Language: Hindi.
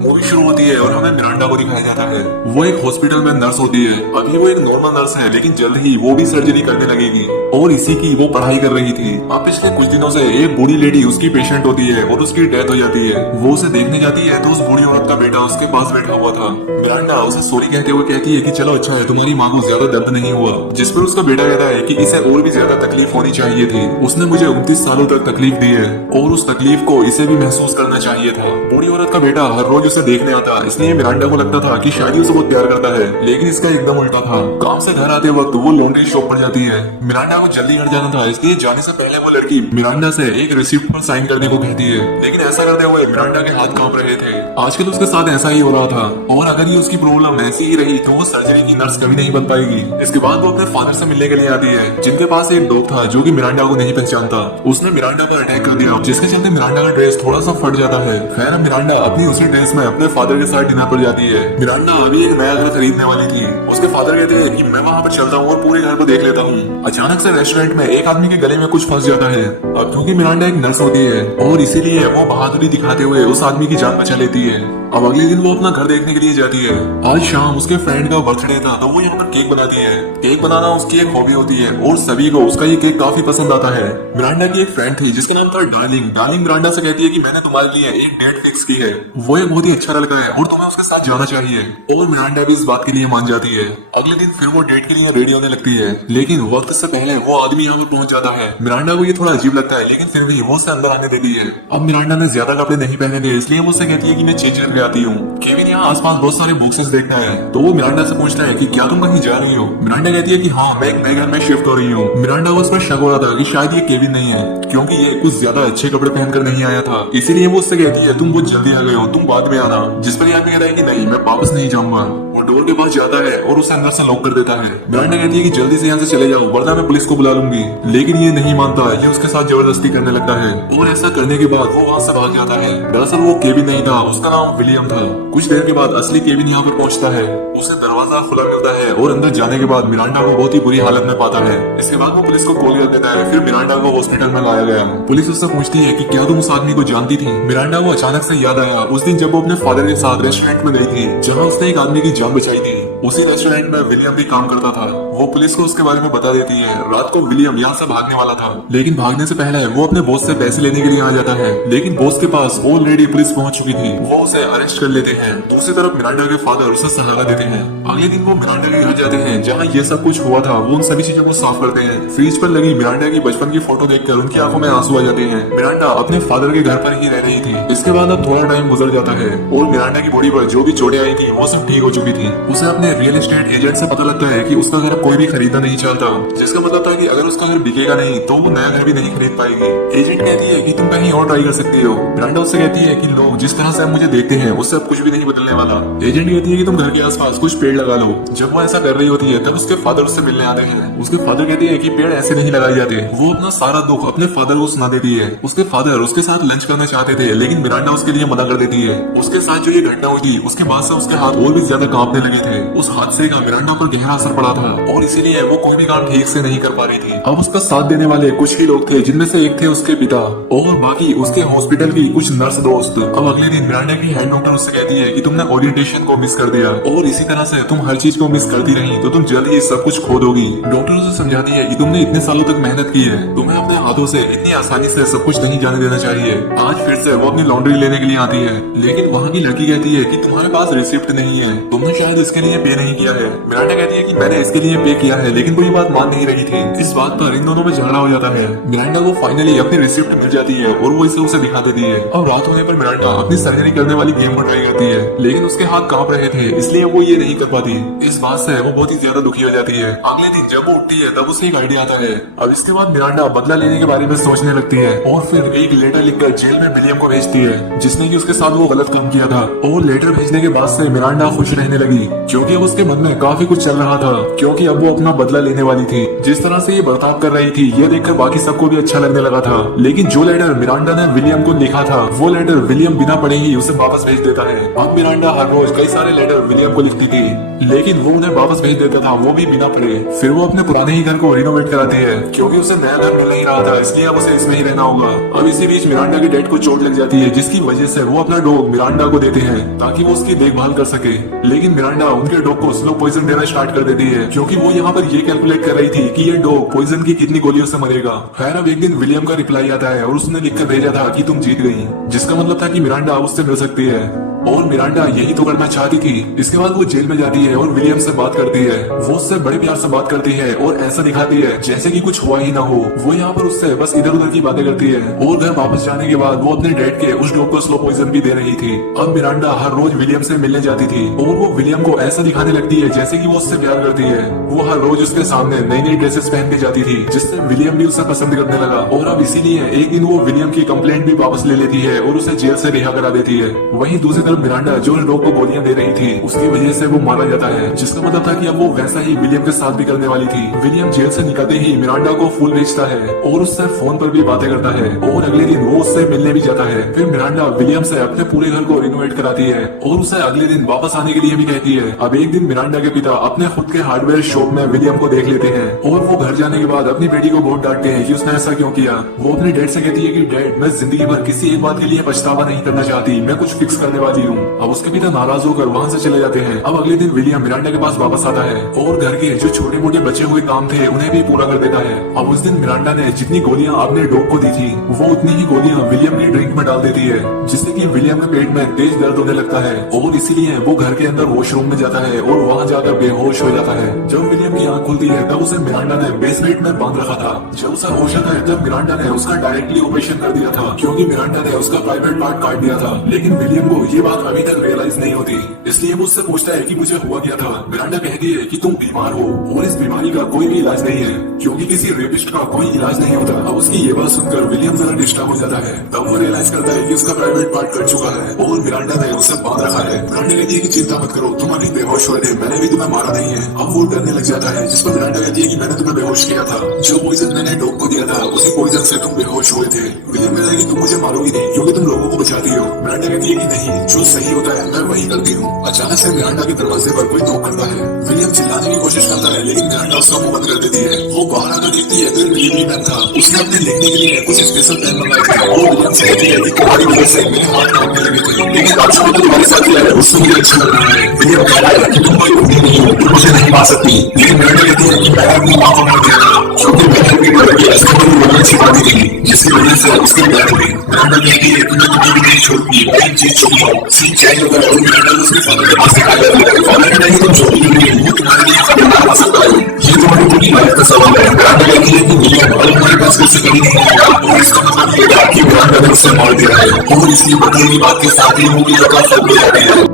मूवी शुरू होती है और हमें मिरांडा को दिखाया जाता है। वो एक हॉस्पिटल में नर्स होती है। अभी वो एक नॉर्मल नर्स है, लेकिन जल्द ही वो भी सर्जरी करने लगेगी और इसी की वो पढ़ाई कर रही थी। अब पिछले कुछ दिनों से एक बूढ़ी लेडी उसकी पेशेंट होती है और उसकी डेथ हो जाती है। वो उसे देखने जाती है तो उस बूढ़ी औरत का बेटा उसके पास बैठा हुआ था। मिरांडा उसे सॉरी कहते हुए कहती है कि चलो अच्छा है, तुम्हारी माँ को ज्यादा दर्द नहीं हुआ। जिस पर उसका बेटा कहता है कि इसे और भी ज्यादा तकलीफ होनी चाहिए थी। उसने मुझे 29 सालों तक तकलीफ दी है और उस तकलीफ को इसे भी महसूस करना चाहिए था। बूढ़ी औरत का बेटा हर रोज उसे देखने आता, इसलिए मिरांडा को लगता था कि शायद उसे बहुत प्यार करता है, लेकिन इसका एकदम उल्टा था। काम से घर आते वक्त वो लॉन्ड्री शॉप पर जाती है। मिरांडा को जल्दी घर जाना था, इसलिए जाने से पहले वो लड़की मिरांडा से एक रिसिप्ट पर साइन करने को कहती है, लेकिन ऐसा करते हुए मिरांडा के हाथ कांप रहे थे। आजकल उसके साथ ऐसा ही हो रहा था और अगर ये उसकी प्रॉब्लम ऐसी ही रही तो वो सर्जरी की नर्स कभी नहीं बन पाएगी। इसके बाद वो अपने फादर से मिलने के लिए आती है, जिनके पास एक डॉग था जो कि मिरांडा को नहीं पहचानता। उसने मिरांडा पर अटैक कर दिया, जिसके चलते मिरांडा का ड्रेस थोड़ा सा फट जाता है। खैर मिरांडा अपनी उसी ड्रेस में अपने फादर के साथ डिनर पर जाती है। मिरांडा अभी एक नया घर खरीदने वाली थी। उसके फादर कहते हैं कि मैं वहाँ पर चलता हूँ और पूरे घर को देख लेता हूँ। अचानक से रेस्टोरेंट में एक आदमी के गले में कुछ फंस जाता है। अब क्योंकि मिरांडा एक नर्स होती है और इसीलिए वो बहादुरी दिखाते हुए उस आदमी की जान बचा लेती है। अब अगले दिन वो अपना घर देखने के लिए जाती है। आज शाम उसके फ्रेंड का बर्थडे था तो वो यहाँ पर केक बनाती है। केक बनाना उसकी एक हॉबी होती है और सभी को उसका ये केक काफी पसंद आता है। मिरांडा की एक फ्रेंड थी जिसका नाम था डार्लिंग। डार्लिंग मिरांडा से कहती है कि मैंने तुम्हारे लिए एक डेट फिक्स की है, वो एक बहुत ही अच्छा लड़का है और तुम्हें उसके साथ जाना चाहिए। और मिरांडा भी इस बात के लिए मान जाती है। अगले दिन फिर वो डेट के लिए रेडी होने लगती है, लेकिन वक्त से पहले वो आदमी यहाँ पर पहुंच जाता है। मिरांडा को ये थोड़ा अजीब लगता है, लेकिन फिर भी वो उसे अंदर आने देती है। अब मिरांडा ने ज्यादा कपड़े नहीं पहने थे, इसलिए वो उसे कहती है कि मैं चेंज करके आती हूँ। केविन यहाँ आसपास बहुत सारे बॉक्सेस देखता है तो वो मिरांडा से पूछता है कि क्या तुम कहीं जा रही हो। मिरांडा कहती है कि हाँ, मैं एक नए घर में शिफ्ट हो रही हूँ। मिरांडा को उस पर शक हो रहा था कि शायद ये केविन नहीं है, क्योंकि ये कुछ ज्यादा अच्छे कपड़े पहनकर नहीं आया था। इसीलिए वो उससे कहती है तुम बहुत जल्दी आ गए हो, तुम बाद में आना। जिस पर आदमी कहता है कि नहीं, मैं वापस नहीं जाऊंगा। वो डोर के पास जाता है और उसे अंदर से लॉक कर देता है। मिरांडा कहती है कि जल्दी से यहाँ से चले जाओ वरना मैं पुलिस को बुला लूंगी, लेकिन ये नहीं मानता। ये उसके साथ जबरदस्ती करने लगता है और ऐसा करने के बाद वो वहाँ से भाग जाता है। दरअसल वो केविन नहीं था, उसका नाम विलियम था। कुछ देर के बाद असली केविन यहाँ पर पहुँचता है। उसे दरवाजा खुला मिलता है और अंदर जाने के बाद मिरांडा को बहुत ही बुरी हालत में पाता है। इसके बाद वो पुलिस को कॉल कर देता है। फिर मिरांडा को हॉस्पिटल में लाया गया। पुलिस उससे पूछती है कि क्या तुम उस आदमी को जानती थी। मिरांडा को अचानक से याद आया उस दिन जब वो अपने फादर के साथ रेस्टोरेंट में गई थी जहाँ उसने एक आदमी की जान बचाई थी। उसी रेस्टोरेंट में विलियम भी काम करता था। वो पुलिस को उसके बारे में बता देती है। रात को विलियम यहाँ से भागने वाला था, लेकिन भागने से पहले वो अपने बॉस से पैसे लेने के लिए आ जाता है, लेकिन बॉस के पास ऑलरेडी पुलिस पहुंच चुकी थी। वो उसे अरेस्ट कर लेते हैं। दूसरी तरफ मिरांडा के फादर उसे सहारा देते हैं। अगले दिन वो मिरांडा के घर जाते हैं जहाँ ये सब कुछ हुआ था। वो उन सभी चीजों को साफ करते हैं। फ्रिज पर लगी मिरांडा की बचपन की फोटो देखकर उनकी आंखों में आंसू आ जाते हैं। मिरांडा अपने फादर के घर पर ही रह रही थी। इसके बाद अब थोड़ा टाइम गुजर जाता है और मिरांडा की बॉडी पर जो भी चोटें आई थी वो सब ठीक हो चुकी थी। उसे अपने रियल एस्टेट एजेंट से पता लगता है कि उसका घर कोई भी खरीदना नहीं चाहता, जिसका मतलब था कि अगर उसका घर बिकेगा नहीं तो वो नया घर भी नहीं खरीद पाएगी। एजेंट कहती है कि तुम कहीं और ट्राई कर सकती हो। मिरांडा उससे कहती है कि लोग जिस तरह से मुझे देखते हैं उससे अब कुछ भी नहीं बदलने वाला। एजेंट कहती है कि तुम घर के आसपास कुछ पेड़ लगा लो। जब वो ऐसा कर रही होती है तब उसके फादर उससे मिलने आते हैं। उसके फादर कहते हैं कि पेड़ ऐसे नहीं लगाए जाते। वो अपना सारा दुख अपने फादर को सुना देती है। उसके फादर उसके साथ लंच करना चाहते थे, लेकिन मिरांडा उसके लिए मना कर देती है। उसके साथ जो ये घटना हुई थी उसके बाद से उसके हाथ और भी ज्यादा कांपने लगे थे। उस हादसे का मिरांडा पर गहरा असर पड़ा था और इसीलिए वो कोई भी काम ठीक से नहीं कर पा रही थी। अब उसका साथ देने वाले कुछ ही लोग थे, जिनमें से एक थे उसके पिता और बाकी उसके हॉस्पिटल की कुछ नर्स दोस्त। अब अगले दिन मिरांडा की हेड डॉक्टर उससे कहती है कि तुमने ओरिएंटेशन को मिस कर दिया और इसी तरह से तुम हर चीज को मिस करती रही तो तुम जल्द ही सब कुछ खो दोगी। डॉक्टर उसे समझाती है कि तुमने इतने सालों तक मेहनत की है, तुम्हें अपने हाथों से इतनी आसानी से सब कुछ नहीं जाने देना चाहिए। आज फिर से वो अपनी लॉन्ड्री लेने के लिए आती है, लेकिन वहाँ की लड़की कहती है कि तुम्हारे पास रिसिप्ट नहीं है, तुमने शायद इसके लिए पे नहीं किया है। मिरांडा कहती है कि मैंने इसके लिए पे किया है, लेकिन वो ये बात मान नहीं रही थी। इस बात पर इन दोनों में झगड़ा हो जाता है। मिरांडा को फाइनली अपनी रिसिप्ट मिल जाती है और वो इसे उसे दिखा देती है। और रात होने पर मिरांडा अपनी सर्जरी करने वाली गेम को ट्राई करती है, लेकिन उसके हाथ कांप रहे थे, इसलिए वो ये नहीं कर पाती। इस बात से वो बहुत ही ज्यादा दुखी हो जाती है। अगले दिन जब वो उठती है तब उसे एक आइडिया आता है। अब इसके बाद मिरांडा बदला लेने के बारे में सोचने लगती है और फिर एक लेटर लिखकर जेल में विलियम को भेजती है, जिसने कि उसके साथ वो गलत काम किया था। और लेटर भेजने के बाद से मिरांडा खुश रहने लगी, क्योंकि अब उसके मन में काफी कुछ चल रहा था, क्योंकि अब वो अपना बदला लेने वाली थी। जिस तरह से ये बर्ताव कर रही थी ये देखकर बाकी सबको भी अच्छा लगने लगा था। लेकिन जो लेटर मिरांडा ने विलियम को लिखा था वो लेटर विलियम बिना पढ़े ही उसे वापस भेज देता है। अब मिरांडा हर रोज कई सारे लेटर विलियम को लिखती थी, लेकिन वो उन्हें वापस भेज देता था, वो भी बिना पढ़े। फिर वो अपने पुराने ही घर को रिनोवेट कराती है, क्योंकि उसे नया घर मिल नहीं रहा था। था, इसलिए अब उसे इसमें ही रहना होगा। अब इसी बीच मिरांडा के डैड को चोट लग जाती है, जिसकी वजह से वो अपना डॉग मिरांडा को देते हैं ताकि वो उसकी देखभाल कर सके। लेकिन मिरांडा उनके डॉग को स्लो पॉइजन देना स्टार्ट कर देती है, क्योंकि वो यहाँ पर ये कैलकुलेट कर रही थी कि ये डॉग पॉइजन की कितनी गोलियों से मरेगा। खैर अब एक दिन विलियम का रिप्लाई आता है और उसने लिखकर भेजा था कि तुम जीत गई, जिसका मतलब था कि मिरांडा उससे मिल सकती है। और मिरांडा यही तो करना चाहती थी। इसके बाद वो जेल में जाती है और विलियम से बात करती है। वो उससे बड़े प्यार से बात करती है और ऐसा दिखाती है जैसे कि कुछ हुआ ही ना हो। वो यहाँ पर उससे बस इधर उधर की बातें करती है और घर वापस जाने के बाद वो अपने डैड के उस डॉग को स्लो पॉइजन भी दे रही थी। अब मिरांडा हर रोज विलियम से मिलने जाती थी और वो विलियम को ऐसा दिखाने लगती है जैसे कि वो उससे प्यार करती है। वो हर रोज उसके सामने नई नई ड्रेसेस पहन के जाती थी, जिससे विलियम भी उसे पसंद करने लगा। और अब इसीलिए एक दिन वो विलियम की कंप्लेंट भी वापस ले लेती है और उसे जेल से रिहा करा देती है। वहीं दूसरी तरफ मिरांडा जो डॉग को गोलियां दे रही थी, उसकी वजह से वो मारा जाता है, जिसका मतलब था कि अब वो वैसा ही विलियम के साथ भी करने वाली थी। विलियम जेल से निकलते ही मिरांडा को फूल बेचता है और उससे फोन पर भी बातें करता है और अगले दिन वो उससे मिलने भी जाता है। फिर मिरांडा विलियम से अपने पूरे घर को रिनोवेट कराती है और उसे अगले दिन वापस आने के लिए भी कहती है। अब एक दिन मिरांडा के पिता अपने खुद के हार्डवेयर शॉप में विलियम को देख लेते हैं और वो घर जाने के बाद अपनी बेटी को बहुत डांटते हैं कि उसने ऐसा क्यों किया। वो अपने डैड से कहती है कि डैड, मैं जिंदगी भर किसी एक बात के लिए पछतावा नहीं करना चाहती, मैं कुछ फिक्स करने वाली हूँ। अब उसके पिता नाराज होकर वहाँ से चले जाते हैं। अब अगले दिन विलियम मिरांडा के पास वापस आता है और घर के जो छोटे मोटे बचे हुए काम थे उन्हें भी पूरा कर देता है। अब उस दिन मिरांडा ने जितनी गोलियां अपने डॉग को दी थी, वो उतनी ही गोलियां विलियम की ड्रिंक में डाल देती है, जिससे कि विलियम के पेट में तेज दर्द होने लगता है और इसीलिए वो घर के अंदर वॉशरूम में जाता है और वहाँ जाकर बेहोश हो जाता है। जब विलियम की आंख खुलती है तब उसे मिरांडा ने बेसमेंट में बांध रखा था। जब उसे होश आता है तब मिरांडा ने उसका डायरेक्टली ऑपरेशन कर दिया था, क्योंकि मिरांडा ने उसका प्राइवेट पार्ट काट दिया था। लेकिन विलियम को ये बात अभी तक रियलाइज नहीं होती, इसलिए वो उससे पूछता है कि मुझे हुआ क्या था। मिरांडा कहती है कि तुम बीमार हो और इस बीमारी का कोई भी इलाज नहीं है, क्योंकि किसी रेपिस्ट का कोई इलाज नहीं होता। अब उसकी ये बात सुनकर विलियम जरा डिस्टर्ब हो जाता है। तब वो रियलाइज करता है कि उसका प्राइवेट पार्ट कट चुका है और मिरांडा ने उसे बांध रखा है। मिरांडा कहती है कि चिंता मत करो, तुम अभी बेहोश हुए थे, मैंने भी तुम्हें मारा नहीं है। अब वो डरने लग जाता है, जिस पर मिरांडा कहती है कि मैंने तुम्हें बेहोश किया था, जो पॉइजन मैंने डॉग को दिया था उसी पॉइजन से तुम बेहोश हुए थे। विलियम कहता है कि तुम मुझे मारोगी नहीं, क्योंकि तुम लोगों को बचाती हो। मिरांडा कहती है कि नहीं, जो सही होता है मैं वही करती हूँ। अचानक से मिरांडा के दरवाजे पर कोई नॉक करता है। विलियम चिल्लाने की कोशिश करता है, लेकिन मिरांडा उसका मुंह बंद कर देती है। वो बाहर आकर देखती है तो डिलीवरी मैन था, उसने अपने लिखने के लिए कुछ स्पेशल पेन मंगाए थे। वो विलियम से कहती है कि तुम्हारी वजह से मेरे हाथ कांपने लगे थे, लेकिन आज जो तुम्हारे साथ किया है उससे मुझे अच्छा लग रहा है। विलियम कह रहा है कि तुम कोई बुद्धि नहीं हो, तुम मुझे नहीं मार सकती। लेकिन मिरांडा कहती है कि मैंने अपनी माँ को मार दिया था, क्योंकि मैंने अपनी डर की असली वजह छिपा दी थी, जिसकी वजह से उसकी डेथ हुई। मिरांडा कहती है तुमने कभी भी नहीं छोड़ती, मैं जीत चुकी हूँ। सीन चेंज होता है और मिरांडा उसके फादर के पास दिखाया जाता है। फादर कहता है कि तुम छोटी नहीं है, वो तुम्हारे लिए खतरनाक हो सकता है, ये तुम्हारी पूरी लाइफ का सवाल है। मिरांडा कहती है कि विलियम अब हमारे पास फिर से कभी नहीं आएगा, और इसका मतलब ये था कि मिरांडा ने उसे मार दिया है। और इसलिए बदले की बात के साथ ही मूवी का खत्म हो जाती है।